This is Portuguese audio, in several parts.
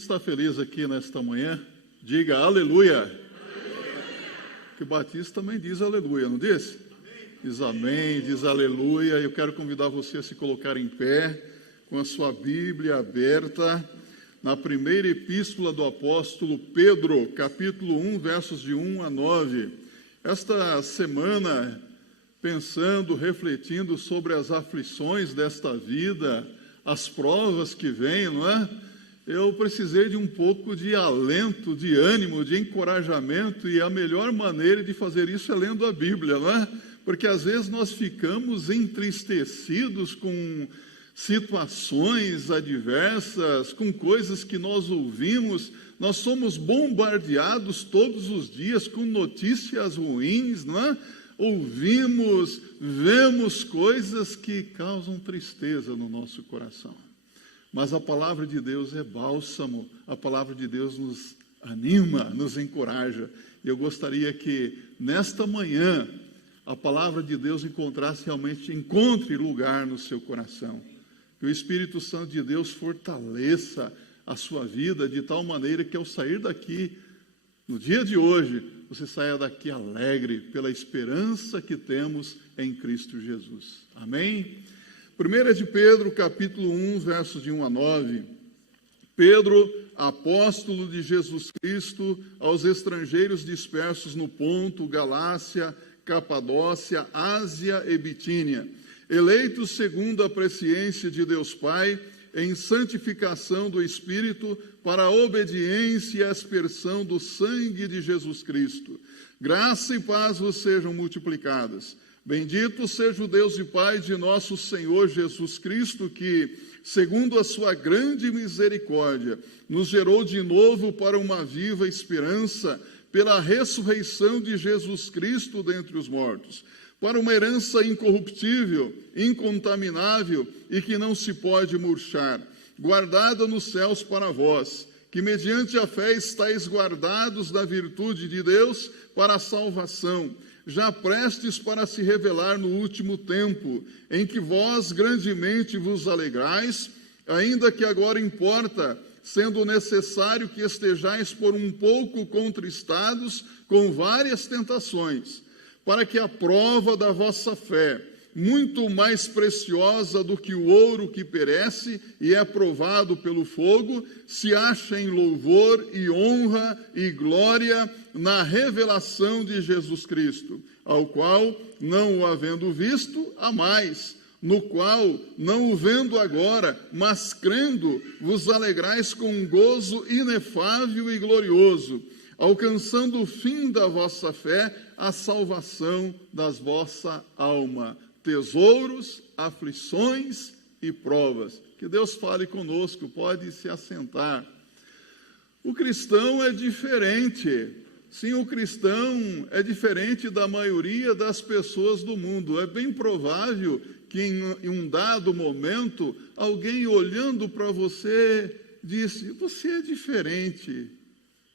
está feliz aqui nesta manhã? Diga aleluia. Aleluia. Que o Batista também diz aleluia, não diz? Diz amém, diz aleluia. Eu quero convidar você a se colocar em pé, com a sua Bíblia aberta, na primeira epístola do apóstolo Pedro, capítulo 1, versos de 1 a 9. Esta semana, pensando, refletindo sobre as aflições desta vida, as provas que vêm, não é? Eu precisei de um pouco de alento, de ânimo, de encorajamento, e a melhor maneira de fazer isso é lendo a Bíblia, não é? Porque às vezes nós ficamos entristecidos com situações adversas, com coisas que nós ouvimos, nós somos bombardeados todos os dias com notícias ruins, não é? Ouvimos, vemos coisas que causam tristeza no nosso coração. Mas a palavra de Deus é bálsamo, a palavra de Deus nos anima, nos encoraja. E eu gostaria que nesta manhã a palavra de Deus encontre lugar no seu coração. Que o Espírito Santo de Deus fortaleça a sua vida de tal maneira que ao sair daqui, no dia de hoje, você saia daqui alegre pela esperança que temos em Cristo Jesus. Amém? 1 de Pedro, capítulo 1, versos de 1 a 9. Pedro, apóstolo de Jesus Cristo, aos estrangeiros dispersos no Ponto, Galácia, Capadócia, Ásia e Bitínia, eleitos segundo a presciência de Deus Pai, em santificação do Espírito, para a obediência e aspersão do sangue de Jesus Cristo. Graça e paz vos sejam multiplicadas. Bendito seja o Deus e Pai de nosso Senhor Jesus Cristo, que, segundo a sua grande misericórdia, nos gerou de novo para uma viva esperança, pela ressurreição de Jesus Cristo dentre os mortos, para uma herança incorruptível, incontaminável e que não se pode murchar, guardada nos céus para vós, que mediante a fé estáis guardados da virtude de Deus para a salvação, já prestes para se revelar no último tempo, em que vós grandemente vos alegrais, ainda que agora importa, sendo necessário que estejais por um pouco contristados com várias tentações, para que a prova da vossa fé, muito mais preciosa do que o ouro que perece e é provado pelo fogo, se ache em louvor e honra e glória na revelação de Jesus Cristo, ao qual, não o havendo visto, amais, no qual, não o vendo agora, mas crendo, vos alegrais com um gozo inefável e glorioso, alcançando o fim da vossa fé, a salvação das vossa alma, tesouros, aflições e provas. Que Deus fale conosco, pode se assentar. O cristão é diferente. Sim, o cristão é diferente da maioria das pessoas do mundo. É bem provável que em um dado momento, alguém olhando para você, disse, você é diferente.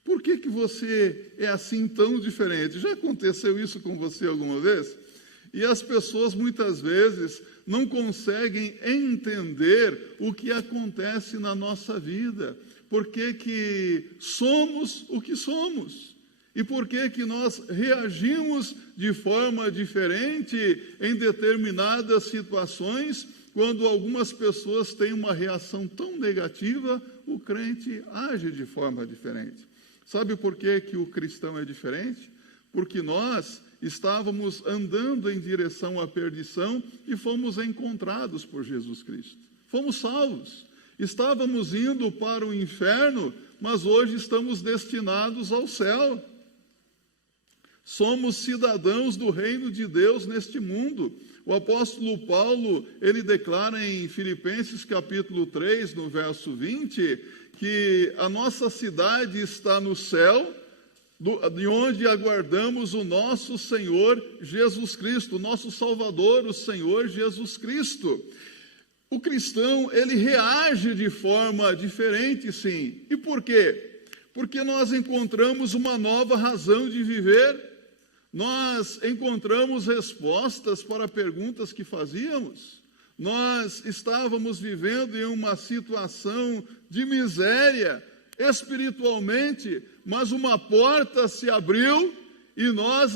Por que você é assim tão diferente? Já aconteceu isso com você alguma vez? E as pessoas muitas vezes não conseguem entender o que acontece na nossa vida. Por que somos o que somos? E por que nós reagimos de forma diferente em determinadas situações, quando algumas pessoas têm uma reação tão negativa, o crente age de forma diferente. Sabe por que o cristão é diferente? Porque nós estávamos andando em direção à perdição e fomos encontrados por Jesus Cristo. Fomos salvos. Estávamos indo para o inferno, mas hoje estamos destinados ao céu. Somos cidadãos do reino de Deus neste mundo. O apóstolo Paulo, ele declara em Filipenses capítulo 3, no verso 20, que a nossa cidade está no céu, de onde aguardamos o nosso Senhor Jesus Cristo, o nosso Salvador, o Senhor Jesus Cristo. O cristão, ele reage de forma diferente, sim. E por quê? Porque nós encontramos uma nova razão de viver. Nós encontramos respostas para perguntas que fazíamos. Nós estávamos vivendo em uma situação de miséria, espiritualmente, mas uma porta se abriu e nós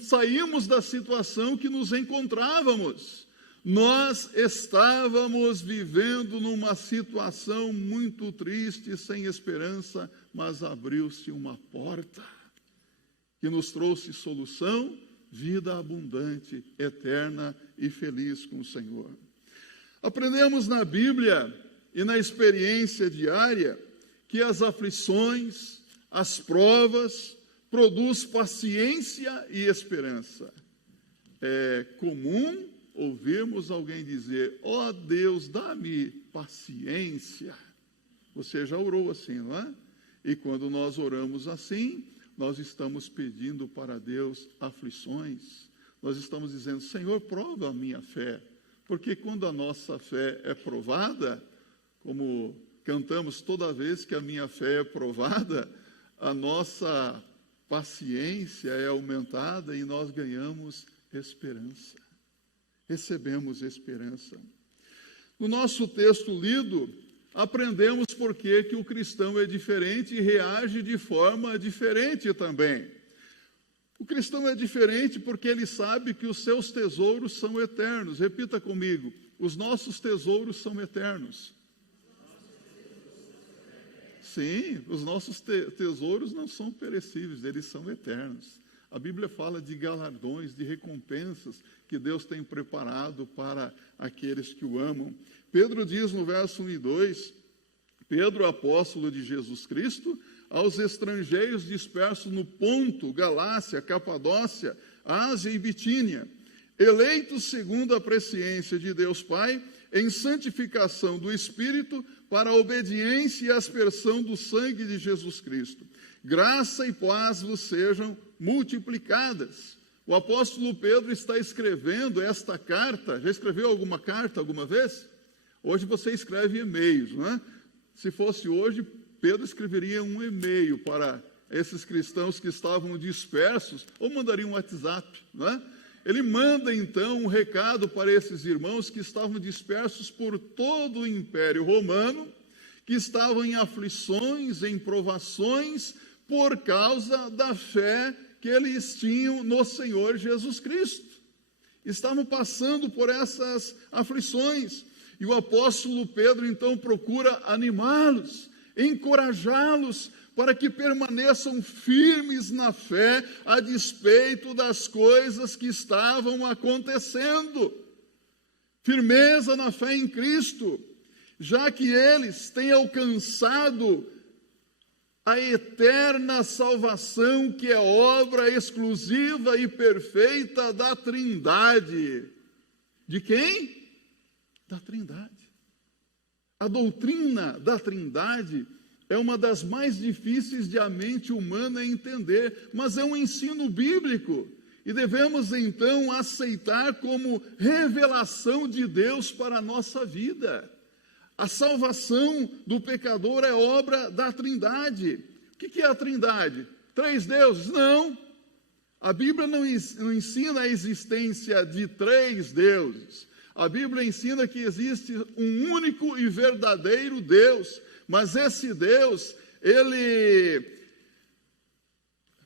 saímos da situação que nos encontrávamos. Nós estávamos vivendo numa situação muito triste, sem esperança, mas abriu-se uma porta que nos trouxe solução, vida abundante, eterna e feliz com o Senhor. Aprendemos na Bíblia e na experiência diária que as aflições, as provas, produzem paciência e esperança. É comum ouvirmos alguém dizer: ó Deus, dá-me paciência. Você já orou assim, não é? E quando nós oramos assim, nós estamos pedindo para Deus aflições. Nós estamos dizendo: Senhor, prova a minha fé. Porque quando a nossa fé é provada, como cantamos toda vez que a minha fé é provada, a nossa paciência é aumentada e nós ganhamos esperança. Recebemos esperança. No nosso texto lido, aprendemos por que o cristão é diferente e reage de forma diferente também. O cristão é diferente porque ele sabe que os seus tesouros são eternos. Repita comigo: os nossos tesouros são eternos. Sim, os nossos tesouros não são perecíveis, eles são eternos. A Bíblia fala de galardões, de recompensas que Deus tem preparado para aqueles que o amam. Pedro diz no verso 1 e 2, Pedro, apóstolo de Jesus Cristo, aos estrangeiros dispersos no Ponto, Galácia, Capadócia, Ásia e Bitínia, eleitos segundo a presciência de Deus Pai, em santificação do Espírito, para a obediência e aspersão do sangue de Jesus Cristo. Graça e paz vos sejam multiplicadas. O apóstolo Pedro está escrevendo esta carta. Já escreveu alguma carta alguma vez? Hoje você escreve e-mails, não é? Se fosse hoje, Pedro escreveria um e-mail para esses cristãos que estavam dispersos, ou mandaria um WhatsApp, não é? Ele manda então um recado para esses irmãos que estavam dispersos por todo o Império Romano, que estavam em aflições, em provações, por causa da fé que eles tinham no Senhor Jesus Cristo. Estavam passando por essas aflições. E o apóstolo Pedro então procura animá-los, encorajá-los, para que permaneçam firmes na fé, a despeito das coisas que estavam acontecendo. Firmeza na fé em Cristo, já que eles têm alcançado a eterna salvação, que é obra exclusiva e perfeita da Trindade. De quem? Da Trindade. A doutrina da Trindade é uma das mais difíceis de a mente humana entender, mas é um ensino bíblico, e devemos então aceitar como revelação de Deus para a nossa vida. A salvação do pecador é obra da Trindade. O que é a Trindade? 3 deuses? Não. A Bíblia não ensina a existência de 3 deuses. A Bíblia ensina que existe um único e verdadeiro Deus. Mas esse Deus, ele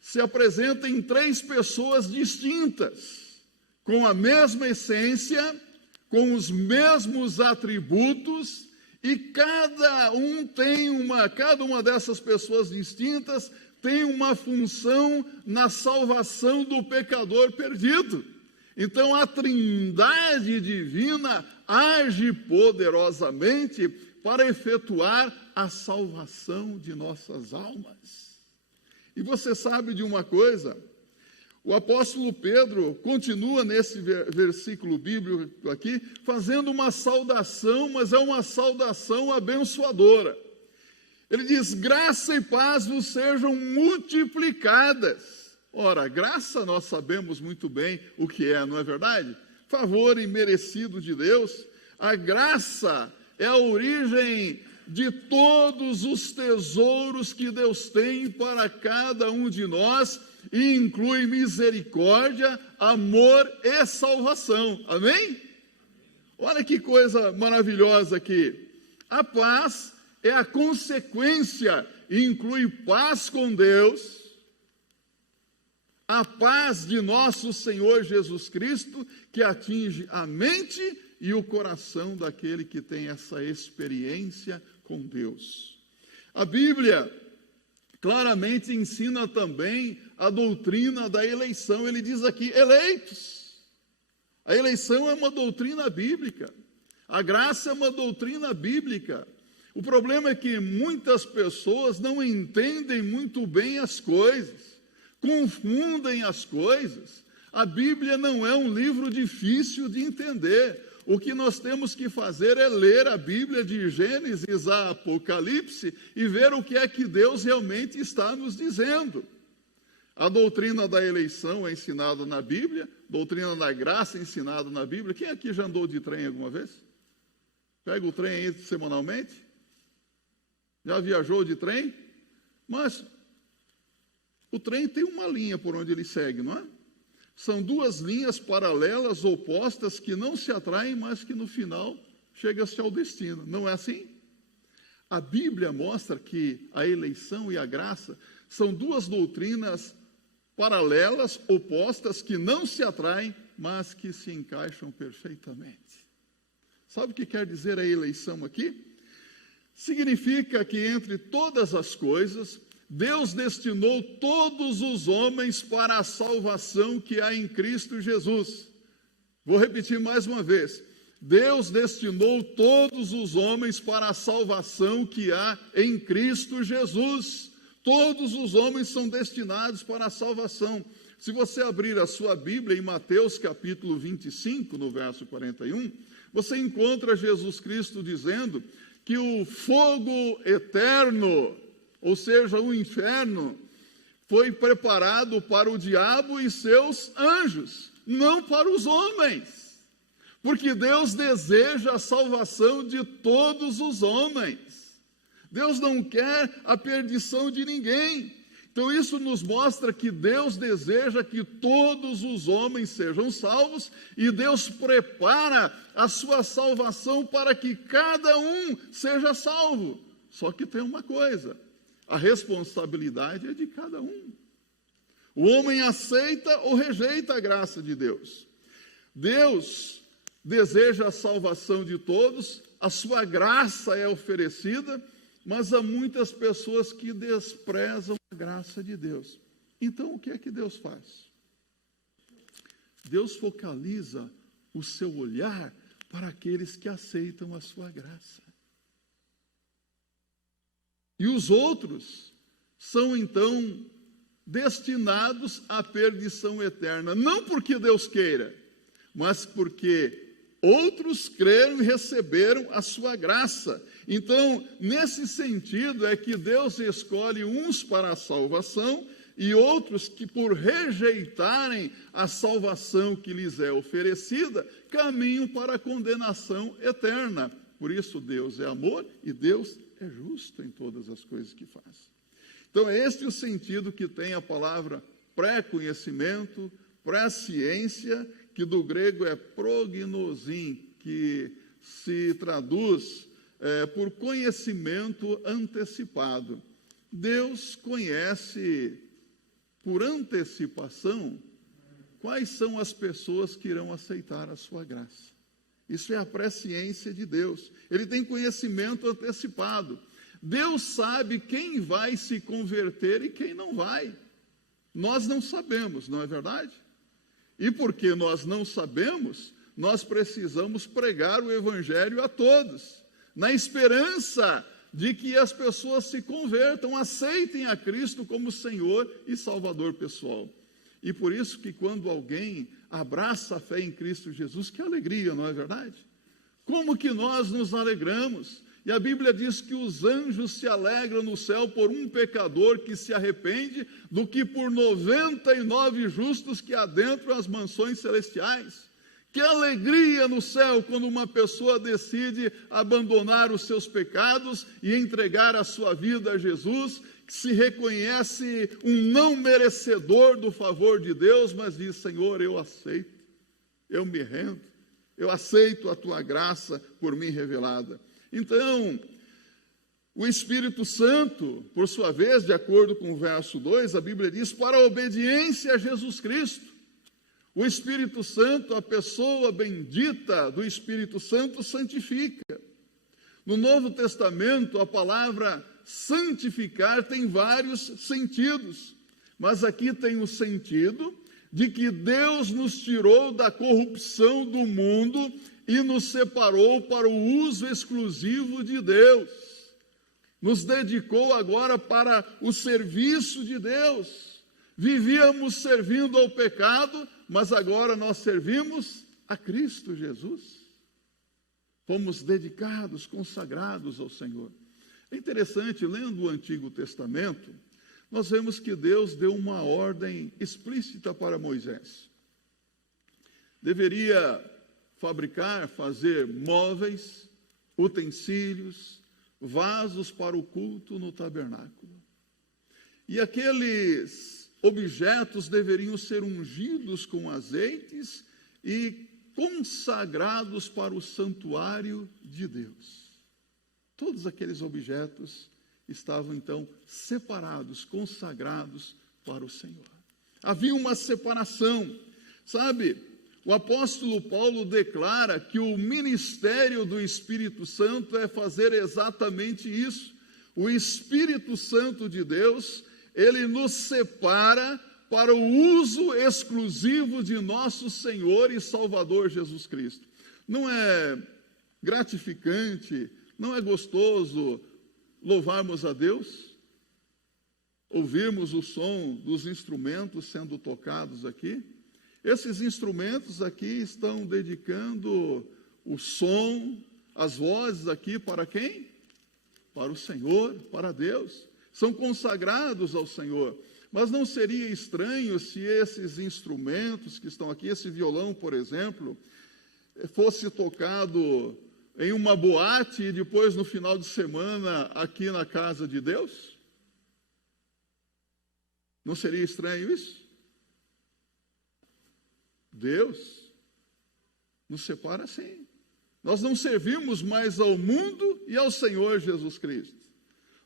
se apresenta em 3 pessoas distintas, com a mesma essência, com os mesmos atributos, e cada uma dessas pessoas distintas tem uma função na salvação do pecador perdido. Então a Trindade divina age poderosamente para efetuar a salvação de nossas almas. E você sabe de uma coisa? O apóstolo Pedro continua nesse versículo bíblico aqui, fazendo uma saudação, mas é uma saudação abençoadora. Ele diz: graça e paz vos sejam multiplicadas. Ora, graça nós sabemos muito bem o que é, não é verdade? Favor imerecido de Deus. A graça é a origem de todos os tesouros que Deus tem para cada um de nós, e inclui misericórdia, amor e salvação. Amém? Olha que coisa maravilhosa aqui. A paz é a consequência inclui paz com Deus, a paz de nosso Senhor Jesus Cristo, que atinge a mente e o coração daquele que tem essa experiência com Deus. A Bíblia claramente ensina também a doutrina da eleição. Ele diz aqui, eleitos. A eleição é uma doutrina bíblica. A graça é uma doutrina bíblica. O problema é que muitas pessoas não entendem muito bem as coisas, confundem as coisas. A Bíblia não é um livro difícil de entender. O que nós temos que fazer é ler a Bíblia de Gênesis a Apocalipse e ver o que é que Deus realmente está nos dizendo. A doutrina da eleição é ensinada na Bíblia, a doutrina da graça é ensinada na Bíblia. Quem aqui já andou de trem alguma vez? Pega o trem aí semanalmente? Já viajou de trem? Mas o trem tem uma linha por onde ele segue, não é? São duas linhas paralelas, opostas, que não se atraem, mas que no final chega-se ao destino. Não é assim? A Bíblia mostra que a eleição e a graça são duas doutrinas paralelas, opostas, que não se atraem, mas que se encaixam perfeitamente. Sabe o que quer dizer a eleição aqui? Significa que entre todas as coisas, Deus destinou todos os homens para a salvação que há em Cristo Jesus. Vou repetir mais uma vez. Deus destinou todos os homens para a salvação que há em Cristo Jesus. Todos os homens são destinados para a salvação. Se você abrir a sua Bíblia em Mateus capítulo 25, no verso 41, você encontra Jesus Cristo dizendo que o fogo eterno, ou seja, o inferno, foi preparado para o diabo e seus anjos, não para os homens. Porque Deus deseja a salvação de todos os homens. Deus não quer a perdição de ninguém. Então isso nos mostra que Deus deseja que todos os homens sejam salvos e Deus prepara a sua salvação para que cada um seja salvo. Só que tem uma coisa: a responsabilidade é de cada um. O homem aceita ou rejeita a graça de Deus. Deus deseja a salvação de todos, a sua graça é oferecida, mas há muitas pessoas que desprezam a graça de Deus. Então, o que é que Deus faz? Deus focaliza o seu olhar para aqueles que aceitam a sua graça. E os outros são, então, destinados à perdição eterna. Não porque Deus queira, mas porque outros creram e receberam a sua graça. Então, nesse sentido, é que Deus escolhe uns para a salvação e outros que, por rejeitarem a salvação que lhes é oferecida, caminham para a condenação eterna. Por isso, Deus é amor e Deus é justo em todas as coisas que faz. Então, é este o sentido que tem a palavra pré-conhecimento, pré-ciência, que do grego é prognosin, que se traduz por conhecimento antecipado. Deus conhece por antecipação quais são as pessoas que irão aceitar a sua graça. Isso é a presciência de Deus. Ele tem conhecimento antecipado. Deus sabe quem vai se converter e quem não vai. Nós não sabemos, não é verdade? E porque nós não sabemos, nós precisamos pregar o Evangelho a todos, na esperança de que as pessoas se convertam, aceitem a Cristo como Senhor e Salvador pessoal. E por isso que quando alguém abraça a fé em Cristo Jesus, que alegria, não é verdade? Como que nós nos alegramos? E a Bíblia diz que os anjos se alegram no céu por um pecador que se arrepende, do que por 99 justos que adentram as mansões celestiais. Que alegria no céu quando uma pessoa decide abandonar os seus pecados e entregar a sua vida a Jesus, que se reconhece um não merecedor do favor de Deus, mas diz: Senhor, eu aceito, eu me rendo, eu aceito a tua graça por mim revelada. Então, O Espírito Santo, por sua vez, de acordo com o verso 2, a Bíblia diz, para a obediência a Jesus Cristo. O Espírito Santo, a pessoa bendita do Espírito Santo, santifica. No Novo Testamento, a palavra santificar tem vários sentidos, mas aqui tem o sentido de que Deus nos tirou da corrupção do mundo e nos separou para o uso exclusivo de Deus. Nos dedicou agora para o serviço de Deus. Vivíamos servindo ao pecado, mas agora nós servimos a Cristo Jesus. Fomos dedicados, consagrados ao Senhor. É interessante, lendo o Antigo Testamento, nós vemos que Deus deu uma ordem explícita para Moisés. Deveria fabricar, fazer móveis, utensílios, vasos para o culto no tabernáculo. E aqueles objetos deveriam ser ungidos com azeites e consagrados para o santuário de Deus. Todos aqueles objetos estavam então separados, consagrados para o Senhor. Havia uma separação, sabe? O apóstolo Paulo declara que o ministério do Espírito Santo é fazer exatamente isso. O Espírito Santo de Deus, ele nos separa para o uso exclusivo de nosso Senhor e Salvador Jesus Cristo. Não é gratificante, não é gostoso louvarmos a Deus? Ouvirmos o som dos instrumentos sendo tocados aqui? Esses instrumentos aqui estão dedicando o som, as vozes aqui para quem? Para o Senhor, para Deus. São consagrados ao Senhor. Mas não seria estranho se esses instrumentos que estão aqui, esse violão, por exemplo, fosse tocado em uma boate e depois no final de semana aqui na casa de Deus? Não seria estranho isso? Deus nos separa assim. Nós não servimos mais ao mundo e ao Senhor Jesus Cristo.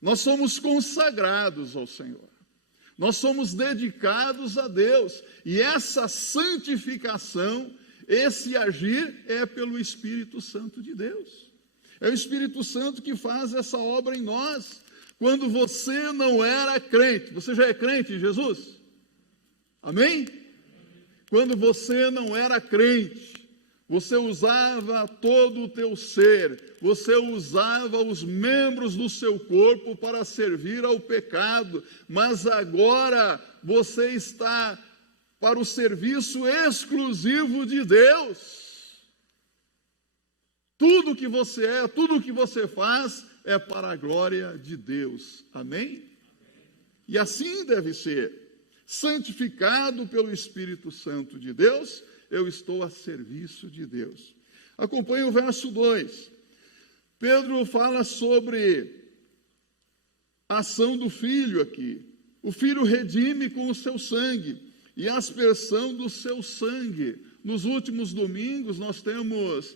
Nós somos consagrados ao Senhor. Nós somos dedicados a Deus. E essa santificação, esse agir, é pelo Espírito Santo de Deus. É o Espírito Santo que faz essa obra em nós. Quando você não era crente, você já é crente em Jesus? Amém? Quando você não era crente, você usava todo o teu ser, você usava os membros do seu corpo para servir ao pecado, mas agora você está para o serviço exclusivo de Deus. Tudo que você é, tudo que você faz é para a glória de Deus. Amém? E assim deve ser. Santificado pelo Espírito Santo de Deus, eu estou a serviço de Deus. Acompanhe o verso 2. Pedro fala sobre a ação do Filho aqui. O Filho redime com o seu sangue e a aspersão do seu sangue. Nos últimos domingos nós temos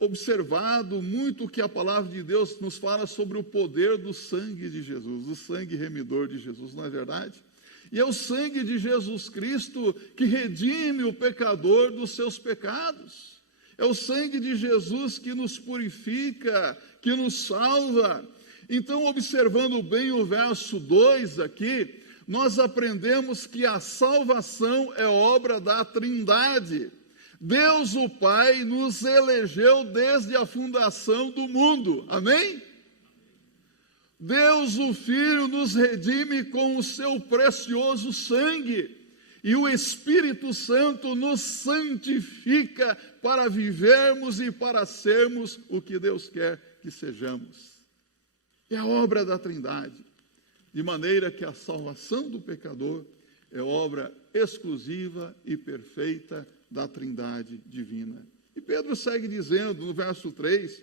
observado muito o que a palavra de Deus nos fala sobre o poder do sangue de Jesus, do sangue remidor de Jesus, não é verdade? E é o sangue de Jesus Cristo que redime o pecador dos seus pecados. É o sangue de Jesus que nos purifica, que nos salva. Então, observando bem o verso 2 aqui, nós aprendemos que a salvação é obra da Trindade. Deus o Pai nos elegeu desde a fundação do mundo. Amém? Deus o Filho nos redime com o seu precioso sangue. E o Espírito Santo nos santifica para vivermos e para sermos o que Deus quer que sejamos. É a obra da Trindade. De maneira que a salvação do pecador é obra exclusiva e perfeita da Trindade divina. E Pedro segue dizendo no verso 3,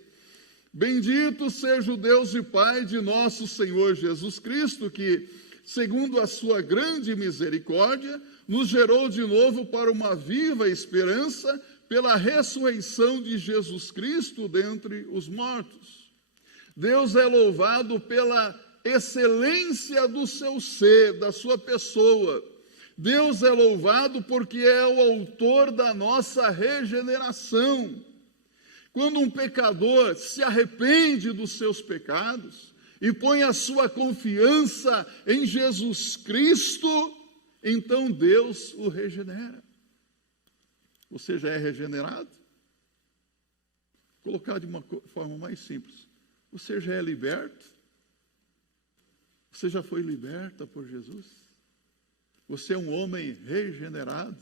bendito seja o Deus e Pai de nosso Senhor Jesus Cristo, que, segundo a sua grande misericórdia, nos gerou de novo para uma viva esperança pela ressurreição de Jesus Cristo dentre os mortos. Deus é louvado pela excelência do seu ser, da sua pessoa. Deus é louvado porque é o autor da nossa regeneração. Quando um pecador se arrepende dos seus pecados e põe a sua confiança em Jesus Cristo, então Deus o regenera. Você já é regenerado? Vou colocar de uma forma mais simples. Você já é liberto? Você já foi liberta por Jesus? Você é um homem regenerado?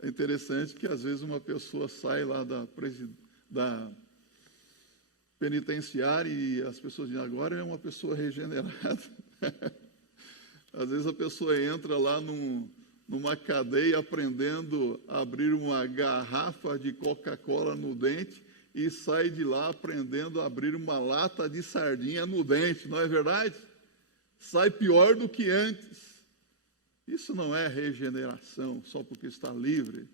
É interessante que às vezes uma pessoa sai lá da penitenciária e as pessoas dizem, agora é uma pessoa regenerada. Às vezes a pessoa entra lá numa cadeia aprendendo a abrir uma garrafa de Coca-Cola no dente e sai de lá aprendendo a abrir uma lata de sardinha no dente, não é verdade? Sai pior do que antes. Isso não é regeneração, só porque está livre.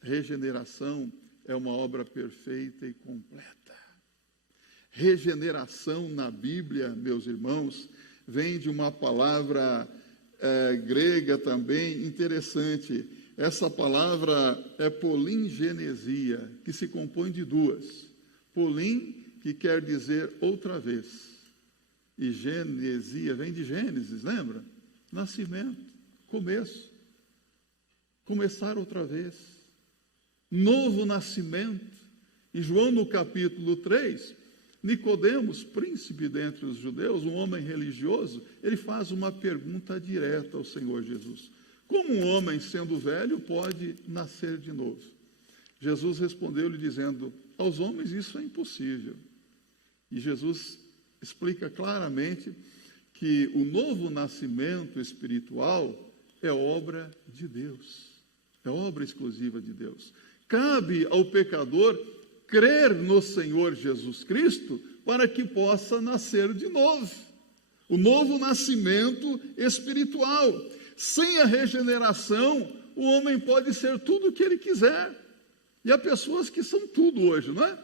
Regeneração é uma obra perfeita e completa. Regeneração na Bíblia, meus irmãos, vem de uma palavra grega também interessante. Essa palavra é polingenesia, que se compõe de duas. Polin, que quer dizer outra vez. E genesia vem de Gênesis, lembra? Nascimento, começo. Começar outra vez. Novo nascimento. E João, no capítulo 3, Nicodemos, príncipe dentre os judeus, um homem religioso, ele faz uma pergunta direta ao Senhor Jesus. Como um homem, sendo velho, pode nascer de novo? Jesus respondeu-lhe dizendo, aos homens isso é impossível. E Jesus explica claramente que o novo nascimento espiritual é obra de Deus, é obra exclusiva de Deus. Cabe ao pecador crer no Senhor Jesus Cristo para que possa nascer de novo. O novo nascimento espiritual. Sem a regeneração, o homem pode ser tudo o que ele quiser. E há pessoas que são tudo hoje, não é?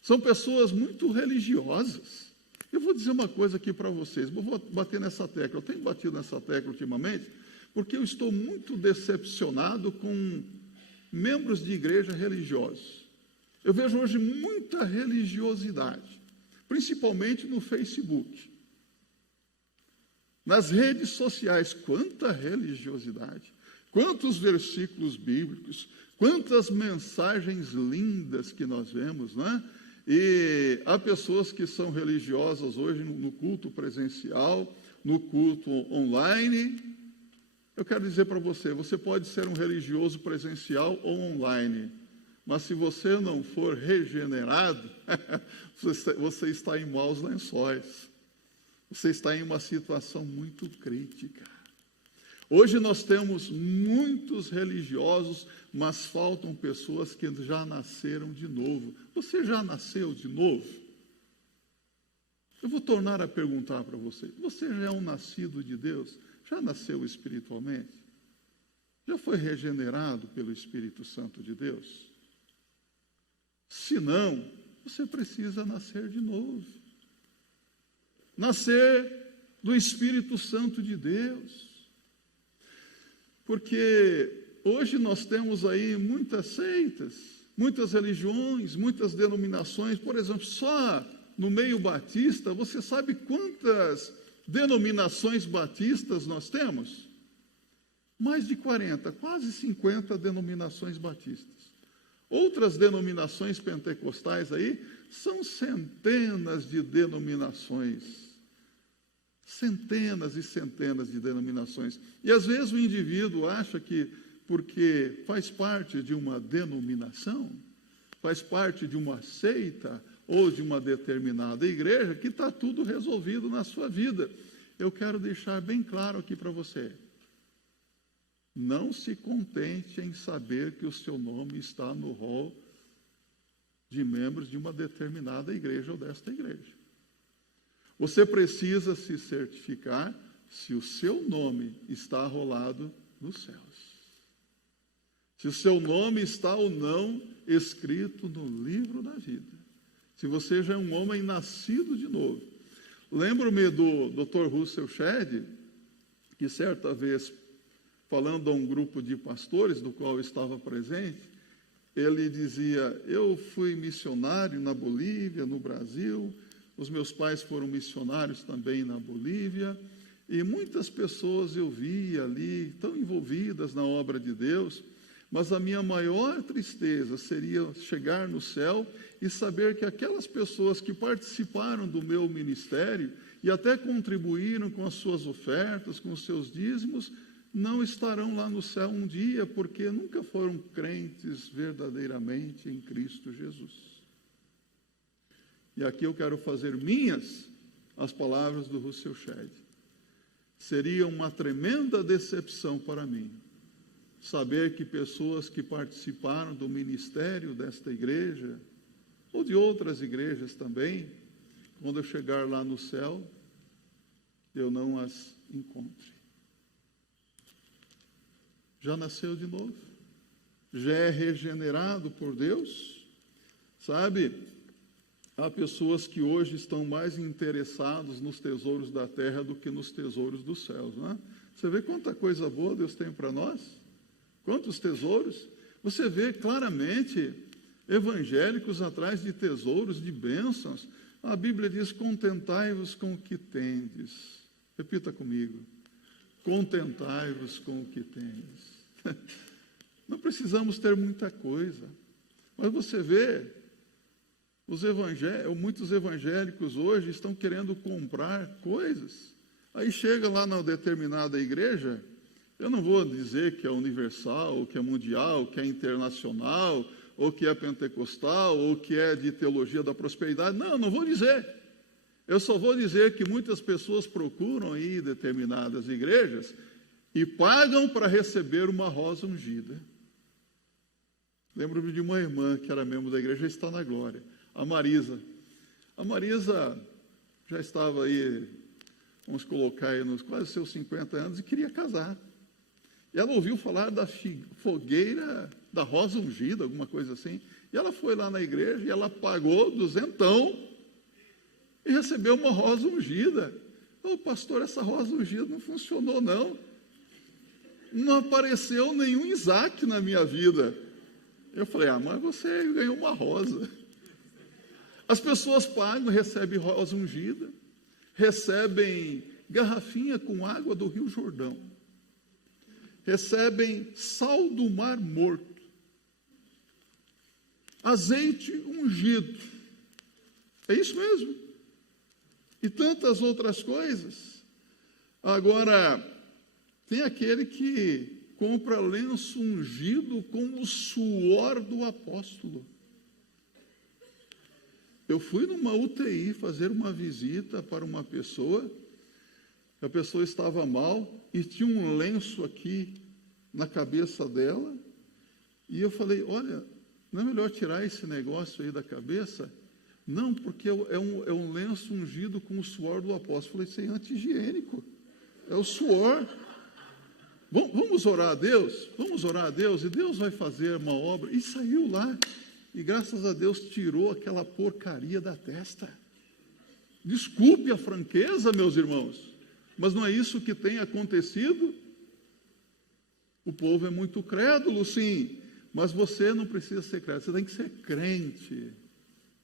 São pessoas muito religiosas. Eu vou dizer uma coisa aqui para vocês, vou bater nessa tecla. Eu tenho batido nessa tecla ultimamente, porque eu estou muito decepcionado com membros de igreja religiosos. Eu vejo hoje muita religiosidade, principalmente no Facebook. Nas redes sociais, quanta religiosidade, quantos versículos bíblicos, quantas mensagens lindas que nós vemos, não é? E há pessoas que são religiosas hoje no culto presencial, no culto online. Eu quero dizer para você, você pode ser um religioso presencial ou online, mas se você não for regenerado, você está em maus lençóis. Você está em uma situação muito crítica. Hoje nós temos muitos religiosos, mas faltam pessoas que já nasceram de novo. Você já nasceu de novo? Eu vou tornar a perguntar para você. Você já é um nascido de Deus? Já nasceu espiritualmente? Já foi regenerado pelo Espírito Santo de Deus? Se não, você precisa nascer de novo. Nascer do Espírito Santo de Deus. Porque hoje nós temos aí muitas seitas, muitas religiões, muitas denominações. Por exemplo, só no meio batista, você sabe quantas denominações batistas nós temos? Mais de 40, quase 50 denominações batistas. Outras denominações pentecostais aí são centenas de denominações. Centenas e centenas de denominações. E às vezes o indivíduo acha que porque faz parte de uma denominação, faz parte de uma seita ou de uma determinada igreja, que está tudo resolvido na sua vida. Eu quero deixar bem claro aqui para você. Não se contente em saber que o seu nome está no rol de membros de uma determinada igreja ou desta igreja. Você precisa se certificar se o seu nome está arrolado nos céus. Se o seu nome está ou não escrito no livro da vida. se você já é um homem nascido de novo. Lembro-me do Dr. Russell Shedd, que certa vez, falando a um grupo de pastores, do qual eu estava presente, ele dizia: eu fui missionário na Bolívia, no Brasil, os meus pais foram missionários também na Bolívia, e muitas pessoas eu via ali, tão envolvidas na obra de Deus, mas a minha maior tristeza seria chegar no céu e saber que aquelas pessoas que participaram do meu ministério e até contribuíram com as suas ofertas, com os seus dízimos, não estarão lá no céu um dia, porque nunca foram crentes verdadeiramente em Cristo Jesus. E aqui eu quero fazer minhas as palavras do Russell Shedd. Seria uma tremenda decepção para mim saber que pessoas que participaram do ministério desta igreja, ou de outras igrejas também, quando eu chegar lá no céu, eu não as encontre. Já nasceu de novo? Já é regenerado por Deus? Sabe, há pessoas que hoje estão mais interessados nos tesouros da terra do que nos tesouros dos céus, não é? Você vê quanta coisa boa Deus tem para nós? Quantos tesouros? Você vê claramente evangélicos atrás de tesouros, de bênçãos. A Bíblia diz: contentai-vos com o que tendes. Repita comigo: contentai-vos com o que tendes. Não precisamos ter muita coisa, mas você vê, muitos evangélicos hoje estão querendo comprar coisas. Aí chega lá na determinada igreja, eu não vou dizer que é universal, ou que é mundial, ou que é internacional, ou que é pentecostal, ou que é de teologia da prosperidade. Não vou dizer. Eu só vou dizer que muitas pessoas procuram ir determinadas igrejas e pagam para receber uma rosa ungida. Lembro-me de uma irmã que era membro da igreja, está na glória, a Marisa. A Marisa já estava aí, vamos colocar aí nos quase seus 50 anos, e queria casar. E ela ouviu falar da fogueira da rosa ungida, alguma coisa assim. E ela foi lá na igreja e ela pagou duzentão e recebeu uma rosa ungida. Ô, pastor, essa rosa ungida não funcionou, não. Não apareceu nenhum Isaac na minha vida. Eu falei: mas você ganhou uma rosa. As pessoas pagam, recebem rosa ungida, recebem garrafinha com água do Rio Jordão, recebem sal do Mar Morto, azeite ungido, é isso mesmo, e tantas outras coisas. Agora, tem aquele que compra lenço ungido com o suor do apóstolo. Eu fui numa UTI fazer uma visita para uma pessoa, a pessoa estava mal e tinha um lenço aqui na cabeça dela, e eu falei: olha, não é melhor tirar esse negócio aí da cabeça? Não, porque é um lenço ungido com o suor do apóstolo. Eu falei: isso é anti-higiênico, é o suor. Vamos orar a Deus? Vamos orar a Deus, e Deus vai fazer uma obra. E saiu lá, e graças a Deus tirou aquela porcaria da testa. Desculpe a franqueza, meus irmãos, mas não é isso que tem acontecido? O povo é muito crédulo, sim, mas você não precisa ser crédulo, você tem que ser crente.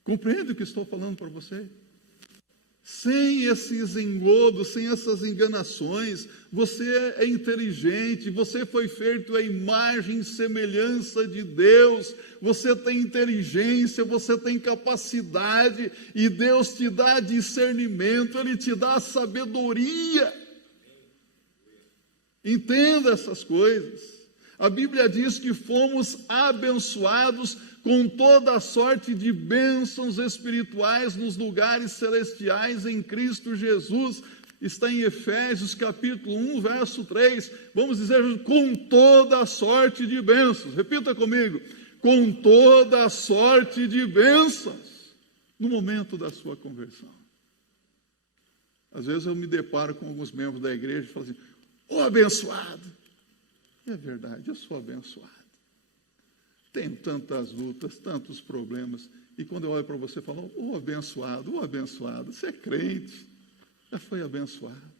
Compreende o que estou falando para você? Sem esses engodos, sem essas enganações, você é inteligente, você foi feito à imagem e semelhança de Deus, você tem inteligência, você tem capacidade, e Deus te dá discernimento, Ele te dá sabedoria. Entenda essas coisas. A Bíblia diz que fomos abençoados com toda a sorte de bênçãos espirituais nos lugares celestiais em Cristo Jesus. Está em Efésios capítulo 1, verso 3. Vamos dizer: com toda a sorte de bênçãos. Repita comigo: com toda a sorte de bênçãos, no momento da sua conversão. Às vezes eu me deparo com alguns membros da igreja e falo assim: ô abençoado. É verdade, eu sou abençoado. Tenho tantas lutas, tantos problemas. E quando eu olho para você e falo, abençoado, você é crente, já foi abençoado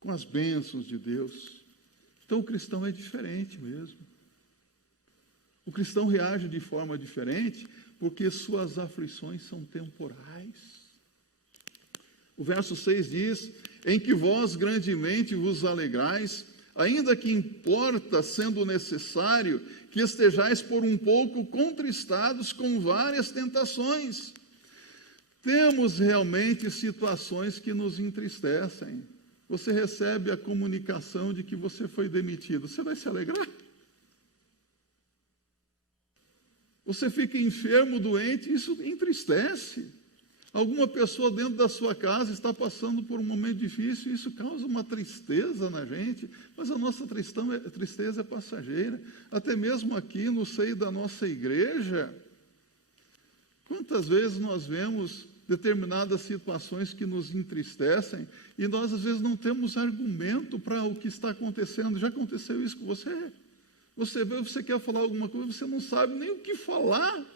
com as bênçãos de Deus. Então o cristão é diferente mesmo. O cristão reage de forma diferente porque suas aflições são temporais. O verso 6 diz, em que vós grandemente vos alegrais, ainda que importa, sendo necessário, que estejais por um pouco contristados com várias tentações. Temos realmente situações que nos entristecem. Você recebe a comunicação de que você foi demitido, você vai se alegrar? Você fica enfermo, doente, isso entristece. Alguma pessoa dentro da sua casa está passando por um momento difícil, isso causa uma tristeza na gente, mas a nossa tristeza é passageira. Até mesmo aqui no seio da nossa igreja, quantas vezes nós vemos determinadas situações que nos entristecem e nós às vezes não temos argumento para o que está acontecendo. Já aconteceu isso com você? Você quer falar alguma coisa, você não sabe nem o que falar.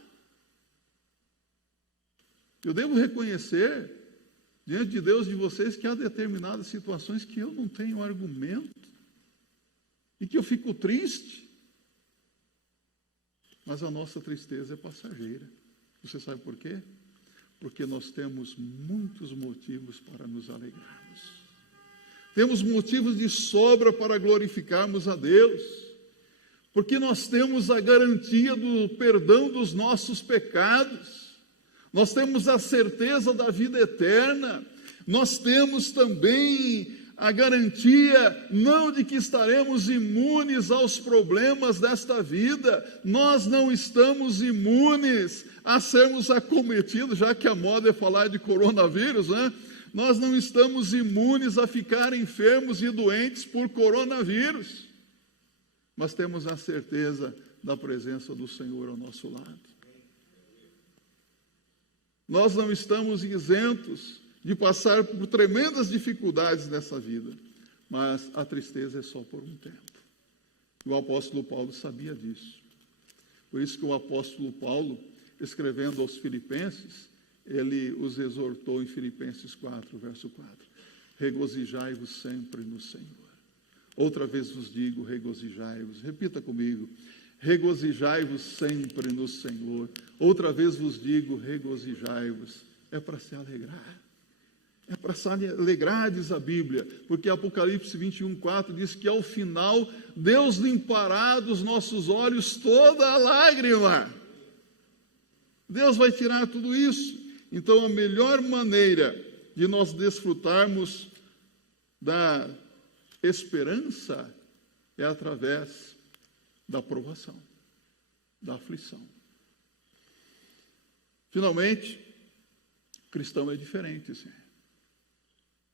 Eu devo reconhecer, diante de Deus, de vocês, que há determinadas situações que eu não tenho argumento e que eu fico triste. Mas a nossa tristeza é passageira. Você sabe por quê? Porque nós temos muitos motivos para nos alegrarmos. Temos motivos de sobra para glorificarmos a Deus. Porque nós temos a garantia do perdão dos nossos pecados. Nós temos a certeza da vida eterna. Nós temos também a garantia, não de que estaremos imunes aos problemas desta vida. Nós não estamos imunes a sermos acometidos, já que a moda é falar de coronavírus, né? Nós não estamos imunes a ficar enfermos e doentes por coronavírus. Mas temos a certeza da presença do Senhor ao nosso lado. Nós não estamos isentos de passar por tremendas dificuldades nessa vida, mas a tristeza é só por um tempo. O apóstolo Paulo sabia disso. Por isso que o apóstolo Paulo, escrevendo aos Filipenses, ele os exortou em Filipenses 4, verso 4. Regozijai-vos sempre no Senhor. Outra vez vos digo, regozijai-vos. Repita comigo. Regozijai-vos sempre no Senhor. Outra vez vos digo, regozijai-vos. É para se alegrar. É para se alegrar, diz a Bíblia. Porque Apocalipse 21, 4 diz que ao final, Deus limpará dos nossos olhos toda a lágrima. Deus vai tirar tudo isso. Então, a melhor maneira de nós desfrutarmos da esperança é através da provação, da aflição. Finalmente, o cristão é diferente, sim,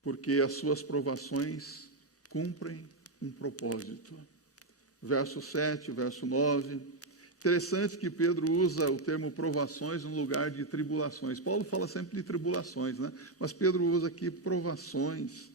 porque as suas provações cumprem um propósito. Verso 7, verso 9. Interessante que Pedro usa o termo provações no lugar de tribulações. Paulo fala sempre de tribulações, né? Mas Pedro usa aqui provações,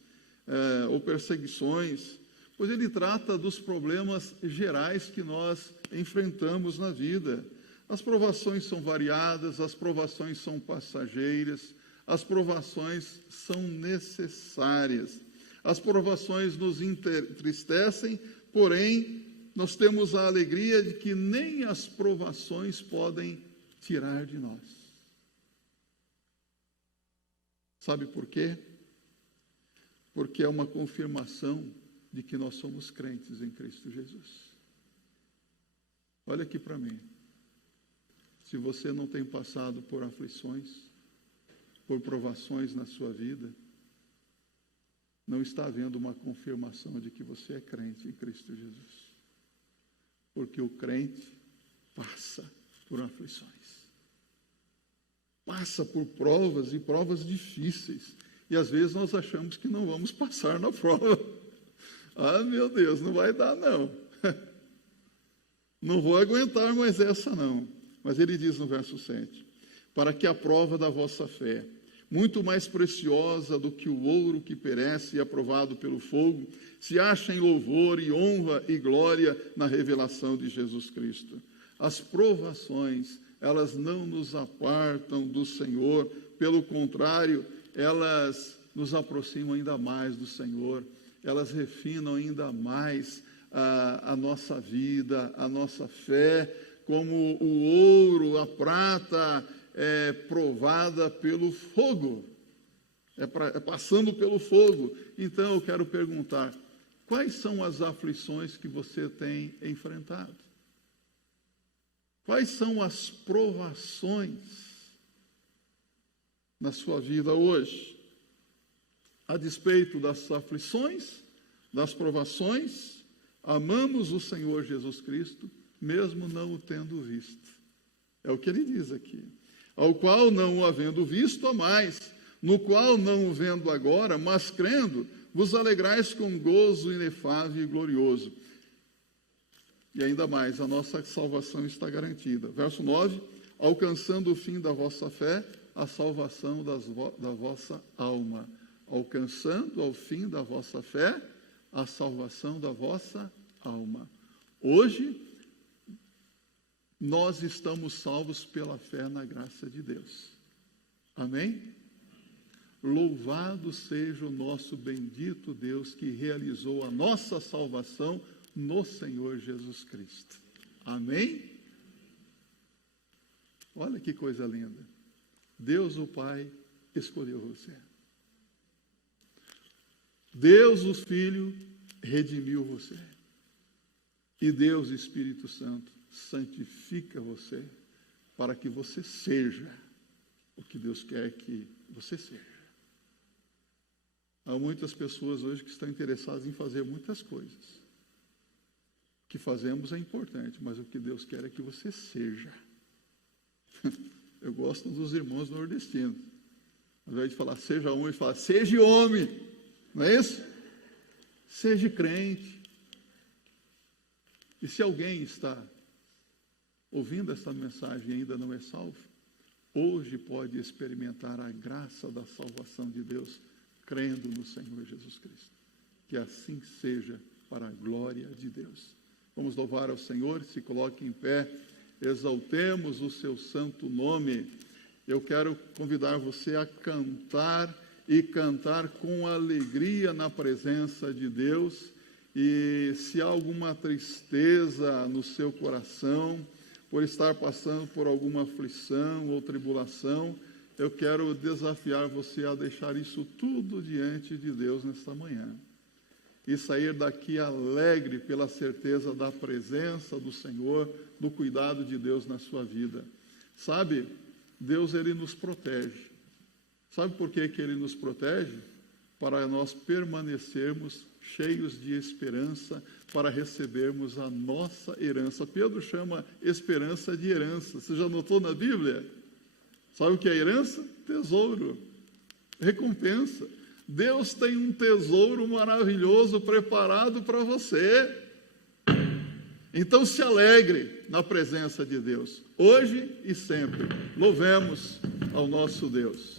ou perseguições, pois ele trata dos problemas gerais que nós enfrentamos na vida. As provações são variadas, as provações são passageiras, as provações são necessárias. As provações nos entristecem, porém, nós temos a alegria de que nem as provações podem tirar de nós. Sabe por quê? Porque é uma confirmação de que nós somos crentes em Cristo Jesus. Olha aqui para mim. Se você não tem passado por aflições, por provações na sua vida, não está havendo uma confirmação de que você é crente em Cristo Jesus. Porque o crente passa por aflições. Passa por provas e provas difíceis. E às vezes nós achamos que não vamos passar na prova. Ah, meu Deus, não vai dar não. Não vou aguentar mais essa não. Mas ele diz no verso 7, para que a prova da vossa fé, muito mais preciosa do que o ouro que perece e é provado pelo fogo, se acha em louvor e honra e glória na revelação de Jesus Cristo. As provações, elas não nos apartam do Senhor, pelo contrário, elas nos aproximam ainda mais do Senhor, elas refinam ainda mais a nossa vida, a nossa fé, como o ouro, a prata é provada pelo fogo, passando pelo fogo. Então eu quero perguntar, quais são as aflições que você tem enfrentado? Quais são as provações na sua vida hoje? A despeito das aflições, das provações, amamos o Senhor Jesus Cristo, mesmo não o tendo visto. É o que ele diz aqui. Ao qual não o havendo visto, amais, no qual não o vendo agora, mas crendo, vos alegrais com gozo inefável e glorioso. E ainda mais, a nossa salvação está garantida. Verso 9, alcançando o fim da vossa fé, a salvação da vossa alma. Alcançando ao fim da vossa fé, a salvação da vossa alma. Hoje, nós estamos salvos pela fé na graça de Deus. Amém? Louvado seja o nosso bendito Deus que realizou a nossa salvação no Senhor Jesus Cristo. Amém? Olha que coisa linda. Deus o Pai escolheu você. Deus o Filho redimiu você. E Deus, Espírito Santo, santifica você para que você seja o que Deus quer que você seja. Há muitas pessoas hoje que estão interessadas em fazer muitas coisas. O que fazemos é importante, mas o que Deus quer é que você seja. Eu gosto dos irmãos nordestinos. Ao invés de falar seja homem, ele fala seja homem. Não é isso? Seja crente. E se alguém está ouvindo essa mensagem e ainda não é salvo, hoje pode experimentar a graça da salvação de Deus, crendo no Senhor Jesus Cristo. Que assim seja para a glória de Deus. Vamos louvar ao Senhor, se coloque em pé, exaltemos o seu santo nome. Eu quero convidar você a cantar e cantar com alegria na presença de Deus. E se há alguma tristeza no seu coração, por estar passando por alguma aflição ou tribulação, eu quero desafiar você a deixar isso tudo diante de Deus nesta manhã. E sair daqui alegre pela certeza da presença do Senhor, do cuidado de Deus na sua vida. Sabe, Deus, Ele nos protege. Sabe por que Ele nos protege? Para nós permanecermos cheios de esperança, para recebermos a nossa herança. Pedro chama esperança de herança. Você já notou na Bíblia? Sabe o que é herança? Tesouro, recompensa. Deus tem um tesouro maravilhoso preparado para você. Então se alegre na presença de Deus, hoje e sempre. Louvemos ao nosso Deus.